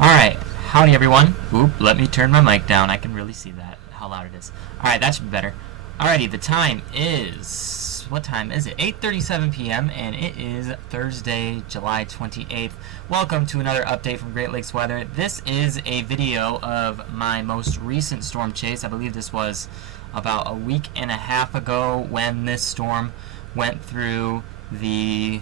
Alright, howdy everyone. Oop, let me turn my mic down. I can really see that, how loud it is. Alright, that should be better. Alrighty, the time is... what time is it? 8:37 p.m. and it is Thursday, July 28th. Welcome to another update from Great Lakes Weather. This is a video of my most recent storm chase. I believe this was about a week and a half ago when this storm went through the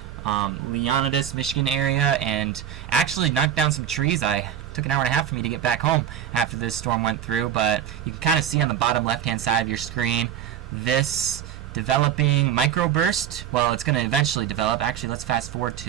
Leonidas, Michigan area and actually knocked down some trees. I took an hour and a half for me to get back home after this storm went through, but you can kind of see on the bottom left hand side of your screen this developing microburst. Well, it's going to eventually develop. Actually, let's fast forward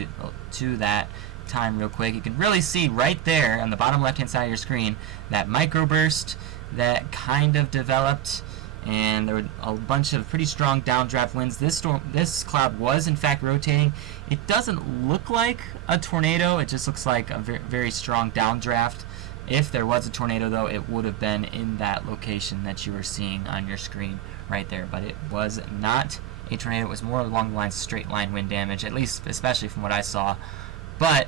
to that time real quick. You can really see right there on the bottom left hand side of your screen that microburst that kind of developed, and there were a bunch of pretty strong downdraft winds. This cloud was in fact rotating. It doesn't look like a tornado, it just looks like a very strong downdraft. If there was a tornado though, it would have been in that location that you were seeing on your screen right there, but it was not a tornado. It was more along the lines of straight line wind damage, at least especially from what I saw. But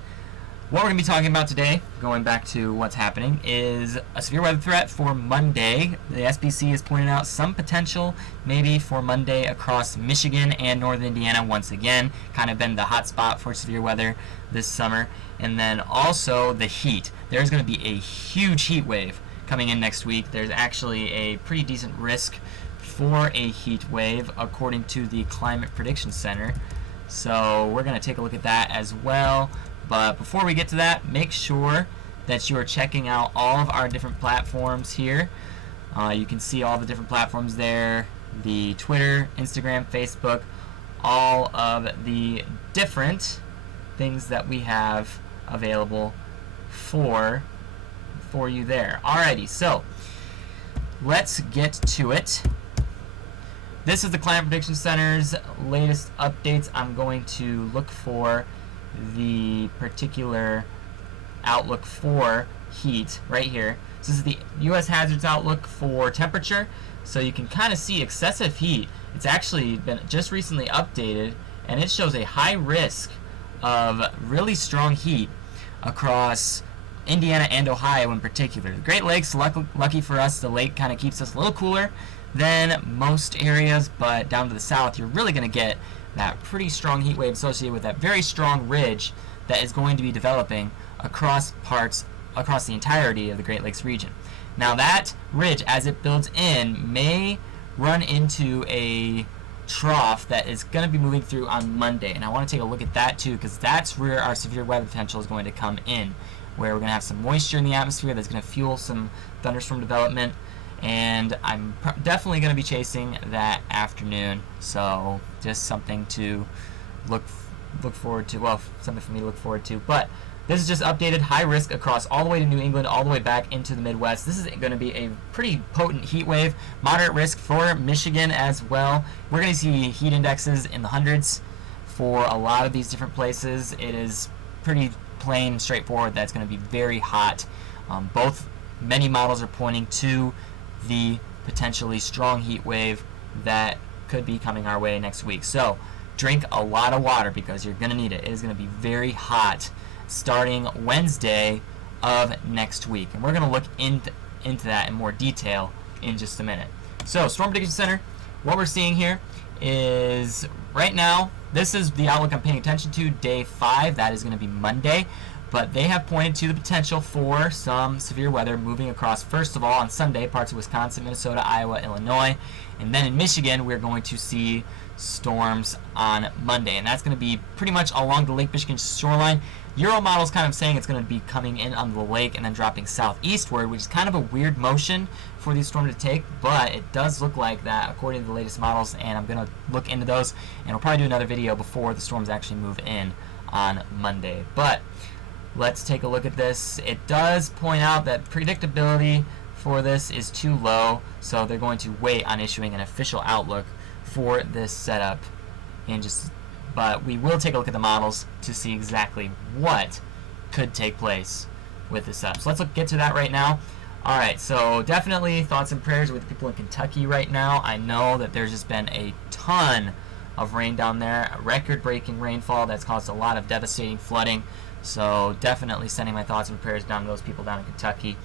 what we're going to be talking about today, going back to what's happening, is a severe weather threat for Monday. The SPC is pointing out some potential maybe for Monday across Michigan and northern Indiana once again. Kind of been the hot spot for severe weather this summer. And then also the heat. There's going to be a huge heat wave coming in next week. There's actually a pretty decent risk for a heat wave according to the Climate Prediction Center. So we're going to take a look at that as well. But before we get to that, make sure that you are checking out all of our different platforms here. You can see all the different platforms there, the Twitter, Instagram, Facebook, all of the different things that we have available for you there. Alrighty, so let's get to it. This is the Climate Prediction Center's latest updates. I'm going to look for the particular outlook for heat right here. This is the U.S. Hazards Outlook for temperature, so you can kind of see excessive heat. It's actually been just recently updated, and it shows a high risk of really strong heat across Indiana and Ohio in particular. The Great Lakes, lucky for us, the lake kind of keeps us a little cooler than most areas, but down to the south, you're really going to get that pretty strong heat wave associated with that very strong ridge that is going to be developing across the entirety of the Great Lakes region. Now that ridge, as it builds in, may run into a trough that is going to be moving through on Monday, and I want to take a look at that too, because that's where our severe weather potential is going to come in, where we're going to have some moisture in the atmosphere that's going to fuel some thunderstorm development. And I'm definitely going to be chasing that afternoon, so just something to look forward to. Well, something for me to look forward to. But this is just updated high risk across all the way to New England, all the way back into the Midwest. This is going to be a pretty potent heat wave. Moderate risk for Michigan as well. We're going to see heat indexes in the hundreds for a lot of these different places. It is pretty plain straightforward that it's going to be very hot. Many models are pointing to the potentially strong heat wave that could be coming our way next week. So drink a lot of water because you're going to need it. It is going to be very hot starting Wednesday of next week. And we're going to look into that in more detail in just a minute. So Storm Prediction Center, what we're seeing here is right now, this is the outlook I'm paying attention to, day 5. That is going to be Monday. But they have pointed to the potential for some severe weather moving across, first of all, on Sunday, parts of Wisconsin, Minnesota, Iowa, Illinois. And then in Michigan, we're going to see storms on Monday. And that's going to be pretty much along the Lake Michigan shoreline. Euro model's kind of saying it's going to be coming in on the lake and then dropping southeastward, which is kind of a weird motion for these storms to take. But it does look like that according to the latest models. And I'm going to look into those. And we'll probably do another video before the storms actually move in on Monday. But let's take a look at this. It does point out that predictability for this is too low, so they're going to wait on issuing an official outlook for this setup. But we will take a look at the models to see exactly what could take place with this setup. So let's get to that right now. Alright, so definitely thoughts and prayers with the people in Kentucky right now. I know that there's just been a ton of rain down there, a record-breaking rainfall that's caused a lot of devastating flooding So definitely sending my thoughts and prayers down to those people down in Kentucky,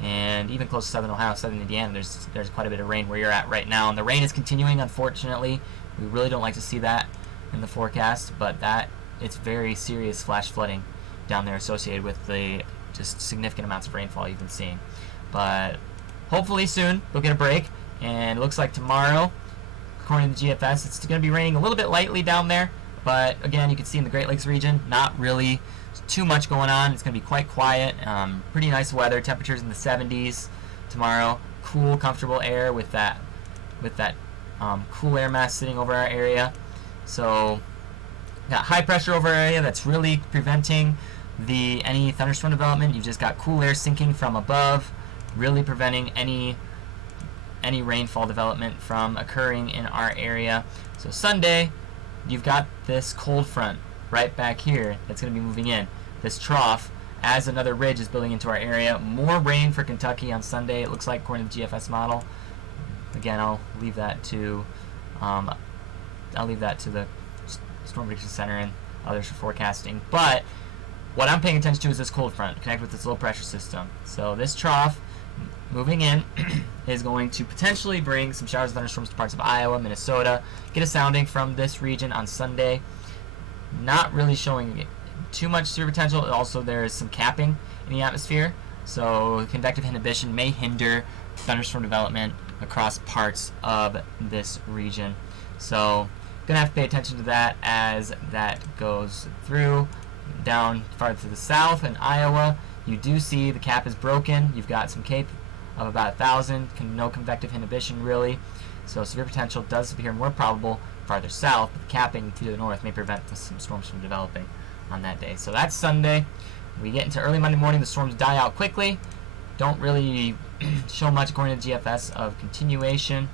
and even close to southern Ohio, southern Indiana. There's quite a bit of rain where you're at right now, and the rain is continuing. Unfortunately, we really don't like to see that in the forecast, but it's very serious flash flooding down there associated with the just significant amounts of rainfall you've been seeing. But hopefully soon we'll get a break, and it looks like tomorrow, according to the GFS, it's going to be raining a little bit lightly down there, but again, you can see in the Great Lakes region, not really too much going on. It's going to be quite quiet. Pretty nice weather. Temperatures in the 70s tomorrow. Cool, comfortable air with that cool air mass sitting over our area. So got high pressure over our area that's really preventing any thunderstorm development. You've just got cool air sinking from above, really preventing any rainfall development from occurring in our area. So Sunday, you've got this cold front right back here that's going to be moving in. This trough, as another ridge is building into our area. More rain for Kentucky on Sunday, it looks like, according to the GFS model. Again, I'll leave that to the Storm Prediction Center and others for forecasting. But what I'm paying attention to is this cold front connected with this low pressure system. So this trough moving in is going to potentially bring some showers of thunderstorms to parts of Iowa, Minnesota. Get a sounding from this region on Sunday. Not really showing too much severe potential. Also, there is some capping in the atmosphere, so convective inhibition may hinder thunderstorm development across parts of this region. So gonna have to pay attention to that as that goes through. Down farther to the south in Iowa, you do see the cap is broken. You've got some cape of about 1,000, no convective inhibition really. So severe potential does appear more probable farther south, but the capping to the north may prevent some storms from developing on that day. So that's Sunday. We get into early Monday morning, the storms die out quickly. Don't really show much according to GFS of continuation.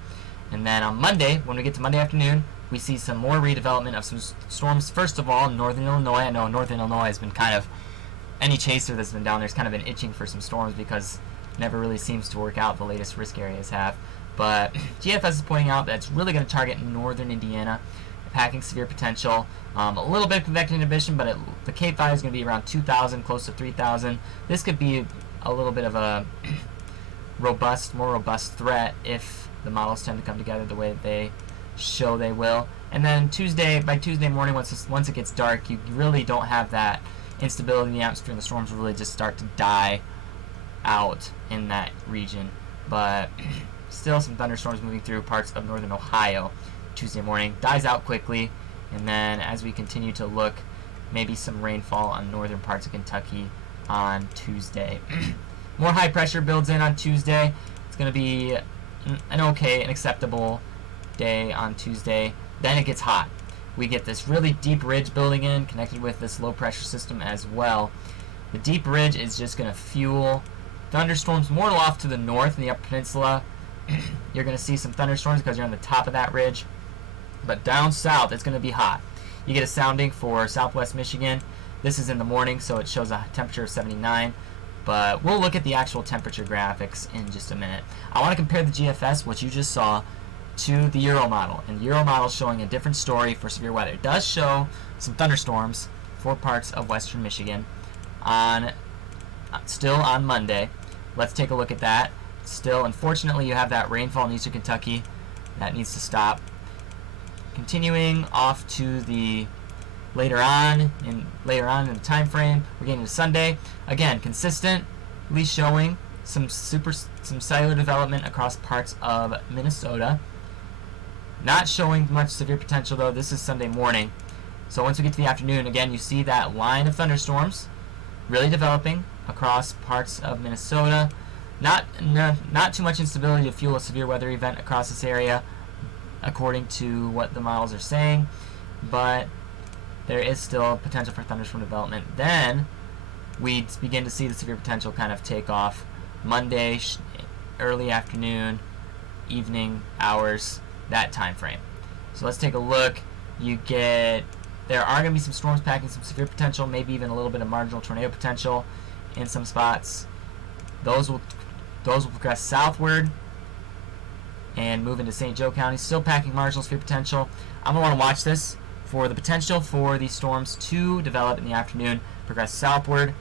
And then on Monday, when we get to Monday afternoon, we see some more redevelopment of some storms. First of all, northern Illinois. I know northern Illinois has been kind of, any chaser that's been down there has kind of been itching for some storms because it never really seems to work out, the latest risk areas have. But GFS is pointing out that it's really going to target northern Indiana, packing severe potential. A little bit of convective inhibition, but the Cape value is going to be around 2,000, close to 3,000. This could be a little bit of a more robust threat if the models tend to come together the way that they show they will. And then by Tuesday morning, once it gets dark, you really don't have that instability in the atmosphere, and the storms will really just start to die out in that region. But still some thunderstorms moving through parts of northern Ohio Tuesday morning. Dies out quickly, and then as we continue to look, maybe some rainfall on northern parts of Kentucky on Tuesday. More high pressure builds in on Tuesday. It's going to be an acceptable day on Tuesday. Then it gets hot. We get this really deep ridge building in, connected with this low pressure system as well. The deep ridge is just going to fuel thunderstorms more off to the north in the Upper Peninsula. You're going to see some thunderstorms because you're on the top of that ridge. But down south, it's going to be hot. You get a sounding for southwest Michigan. This is in the morning, so it shows a temperature of 79. But we'll look at the actual temperature graphics in just a minute. I want to compare the GFS, what you just saw, to the Euro model. And the Euro model is showing a different story for severe weather. It does show some thunderstorms for parts of western Michigan still on Monday. Let's take a look at that. Still, unfortunately, you have that rainfall in eastern Kentucky. That needs to stop. Continuing off to the later on in the time frame, we're getting to Sunday. Again, consistently showing some cellular development across parts of Minnesota. Not showing much severe potential though. This is Sunday morning. So once we get to the afternoon, again, you see that line of thunderstorms really developing across parts of Minnesota. Not too much instability to fuel a severe weather event across this area, according to what the models are saying, but there is still potential for thunderstorm development. Then we begin to see the severe potential kind of take off Monday, early afternoon, evening hours, that time frame. So let's take a look. There are going to be some storms packing some severe potential, maybe even a little bit of marginal tornado potential in some spots. Those will progress southward and move into St. Joe County, still packing marginal severe potential. I'm going to want to watch this for the potential for these storms to develop in the afternoon. progress southward,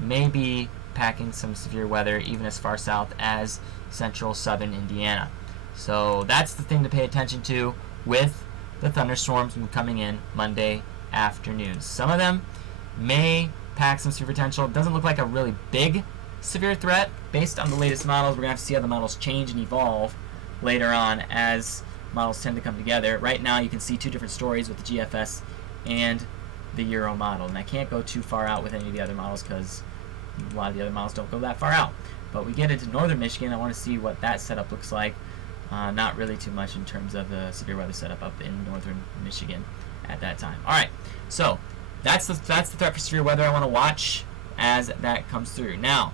may be packing some severe weather even as far south as central southern Indiana. So that's the thing to pay attention to with the thunderstorms coming in Monday afternoon. Some of them may pack some severe potential. It doesn't look like a really big severe threat based on the latest models. We're going to have to see how the models change and evolve later on as models tend to come together. Right now you can see two different stories with the GFS and the Euro model, and I can't go too far out with any of the other models because a lot of the other models don't go that far out. But we get into northern Michigan, I want to see what that setup looks like. Not really too much in terms of the severe weather setup up in northern Michigan at that time. Alright, so that's the threat for severe weather I want to watch as that comes through. Now,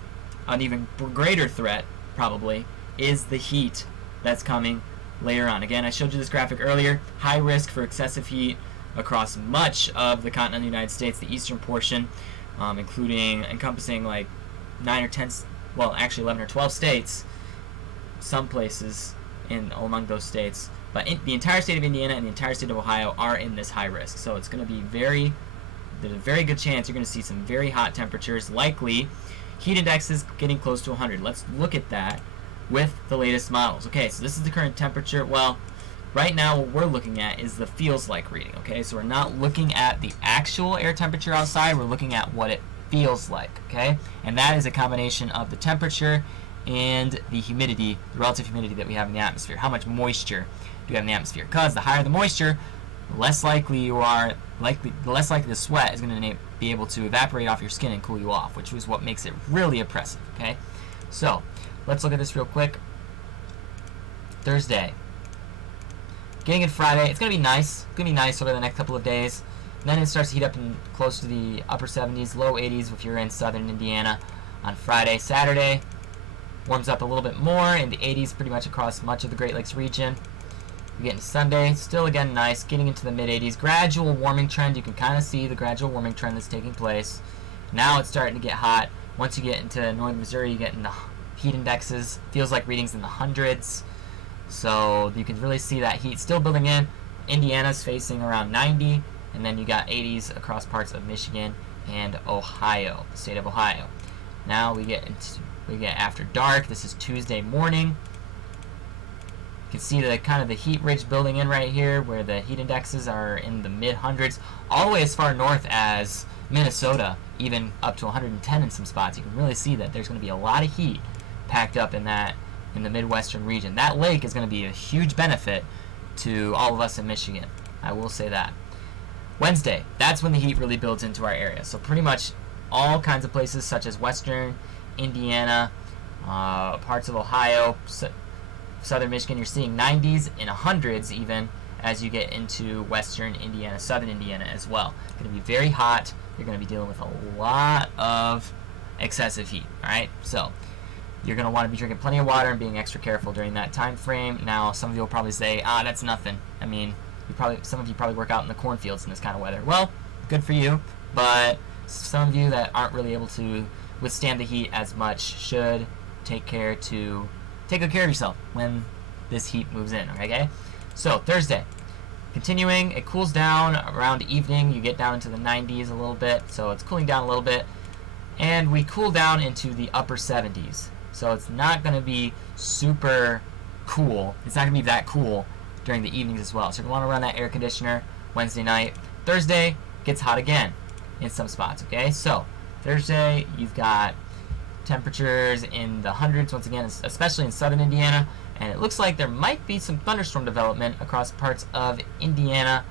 an even greater threat, probably, is the heat that's coming later on. Again, I showed you this graphic earlier. High risk for excessive heat across much of the continental United States, the eastern portion, encompassing like 9 or 10, well, actually 11 or 12 states, some places among those states. But the entire state of Indiana and the entire state of Ohio are in this high risk. So it's going to be there's a very good chance you're going to see some very hot temperatures, likely heat indexes getting close to 100. Let's look at that with the latest models. Okay, so this is the current temperature. Well, right now what we're looking at is the feels like reading. Okay, so we're not looking at the actual air temperature outside, we're looking at what it feels like. Okay, and that is a combination of the temperature and the humidity, the relative humidity that we have in the atmosphere. How much moisture do we have in the atmosphere? Because the higher the moisture, the less likely the sweat is going to be able to evaporate off your skin and cool you off, which is what makes it really oppressive. Okay, so let's look at this real quick. Thursday, getting in Friday, it's going to be nice. It's going to be nice over the next couple of days. And then it starts to heat up in close to the upper 70s, low 80s if you're in southern Indiana on Friday. Saturday warms up a little bit more in the 80s pretty much across much of the Great Lakes region. We get into Sunday, still again nice, getting into the mid-80s. Gradual warming trend, you can kind of see the gradual warming trend that's taking place. Now it's starting to get hot. Once you get into northern Missouri, you get in the heat indexes, feels like readings in the hundreds. So you can really see that heat still building in. Indiana's facing around 90, and then you got 80s across parts of Michigan and Ohio, the state of Ohio. Now we get after dark. This is Tuesday morning. You can see the kind of the heat ridge building in right here, where the heat indexes are in the mid hundreds, all the way as far north as Minnesota, even up to 110 in some spots. You can really see that there's going to be a lot of heat packed up in the Midwestern region. That lake is going to be a huge benefit to all of us in Michigan. I will say that. Wednesday, that's when the heat really builds into our area. So pretty much all kinds of places such as western Indiana, parts of Ohio, southern Michigan, you're seeing 90s and 100s even as you get into western Indiana, southern Indiana as well. It's going to be very hot. You're going to be dealing with a lot of excessive heat. Alright, so you're going to want to be drinking plenty of water and being extra careful during that time frame. Now, some of you will probably say, that's nothing. I mean, some of you probably work out in the cornfields in this kind of weather. Well, good for you, but some of you that aren't really able to withstand the heat as much should take good care of yourself when this heat moves in, okay? So, Thursday, continuing, it cools down around evening. You get down into the 90s a little bit, so it's cooling down a little bit. And we cool down into the upper 70s. So it's not going to be super cool. It's not going to be that cool during the evenings as well. So you want to run that air conditioner Wednesday night. Thursday gets hot again in some spots, okay? So Thursday, you've got temperatures in the hundreds, once again, especially in southern Indiana. And it looks like there might be some thunderstorm development across parts of Indiana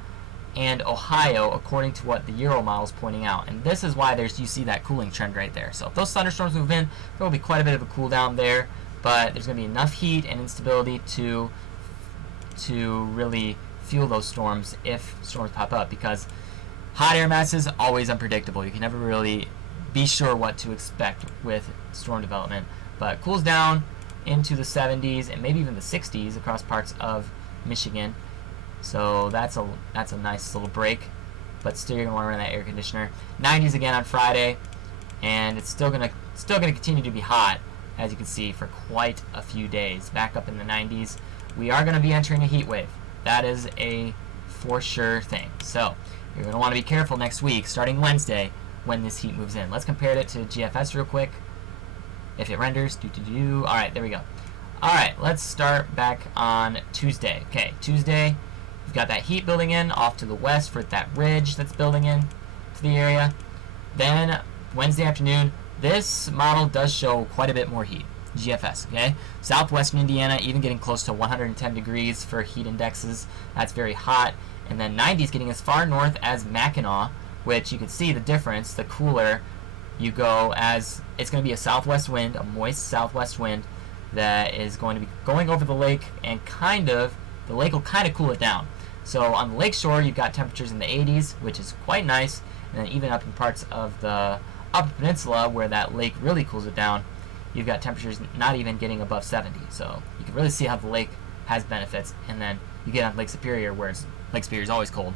and Ohio, according to what the Euro model is pointing out. And this is why you see that cooling trend right there. So if those thunderstorms move in, there will be quite a bit of a cool down there, but there's going to be enough heat and instability to really fuel those storms if storms pop up, because hot air masses are always unpredictable. You can never really be sure what to expect with storm development. But it cools down into the 70s and maybe even the 60s across parts of Michigan. So that's a nice little break, but still you're gonna want to run that air conditioner. 90s again on Friday, and it's still gonna continue to be hot, as you can see, for quite a few days. Back up in the 90s. We are gonna be entering a heat wave. That is a for sure thing. So you're gonna want to be careful next week, starting Wednesday, when this heat moves in. Let's compare it to GFS real quick. If it renders, Alright, there we go. Alright, let's start back on Tuesday. Okay, Tuesday, you've got that heat building in off to the west for that ridge that's building in to the area. Then, Wednesday afternoon, this model does show quite a bit more heat. GFS, okay? Southwestern Indiana even getting close to 110 degrees for heat indexes. That's very hot. And then 90s getting as far north as Mackinac, which you can see the difference, the cooler you go, as it's going to be a southwest wind, a moist southwest wind that is going to be going over the lake, and the lake will kind of cool it down. So on the lake shore, you've got temperatures in the 80s, which is quite nice, and then even up in parts of the upper peninsula where that lake really cools it down, you've got temperatures not even getting above 70. So you can really see how the lake has benefits. And then you get on Lake Superior, where Lake Superior is always cold,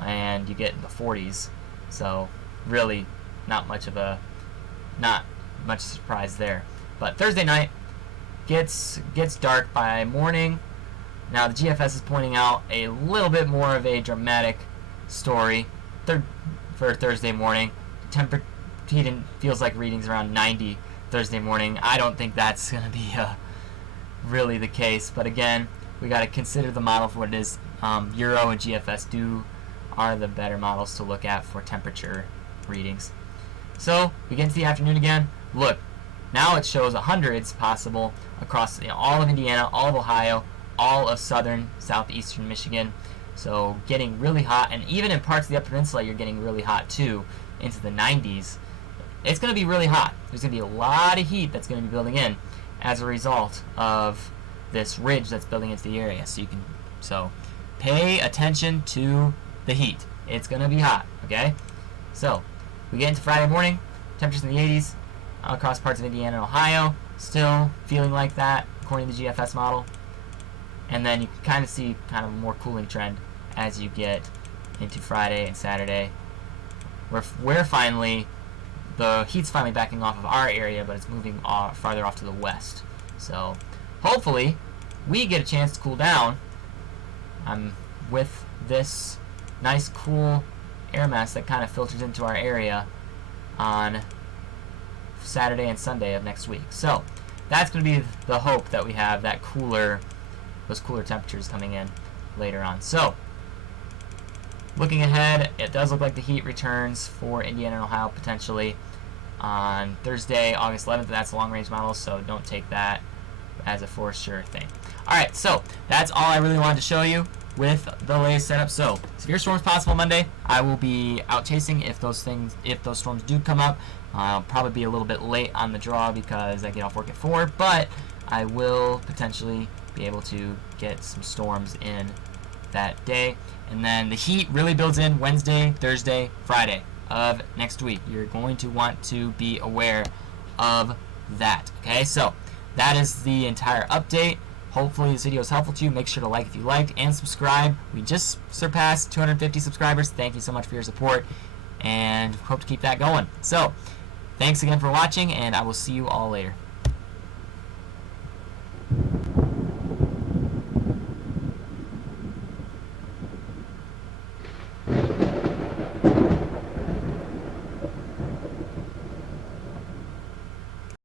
and you get in the 40s. So really not much surprise there. But Thursday night gets dark by morning. Now the GFS is pointing out a little bit more of a dramatic story for Thursday morning. Heat feels like readings around 90 Thursday morning. I don't think that's going to be really the case, but again, we got to consider the model for what it is. Euro and GFS are the better models to look at for temperature readings. So we get into the afternoon again. Look, now it shows hundreds possible across all of Indiana, all of Ohio, all of southern, southeastern Michigan. So getting really hot, and even in parts of the Upper Peninsula, you're getting really hot too, into the 90s. It's going to be really hot. There's going to be a lot of heat that's going to be building in as a result of this ridge that's building into the area. So pay attention to the heat. It's going to be hot, okay? So we get into Friday morning, temperatures in the 80s across parts of Indiana and Ohio, still feeling like that according to the GFS model. And then you can kind of see kind of a more cooling trend as you get into Friday and Saturday, where finally the heat's finally backing off of our area, but it's moving farther off to the west. So hopefully we get a chance to cool down with this nice cool air mass that kind of filters into our area on Saturday and Sunday of next week. So that's going to be the hope that we have, those cooler temperatures coming in later on. So looking ahead, it does look like the heat returns for Indiana and Ohio potentially on Thursday, August 11th. That's a long-range model, so don't take that as a for sure thing. Alright, so that's all I really wanted to show you with the latest setup. So severe storms possible Monday. I will be out chasing if those storms do come up. I'll probably be a little bit late on the draw because I get off work at 4, but I will potentially be able to get some storms in that day. And then the heat really builds in Wednesday, Thursday, Friday of next week. You're going to want to be aware of that. Okay, so that is the entire update. Hopefully this video is helpful to you. Make sure to like if you liked and subscribe. We just surpassed 250 subscribers. Thank you so much for your support, and hope to keep that going. So thanks again for watching, and I will see you all later.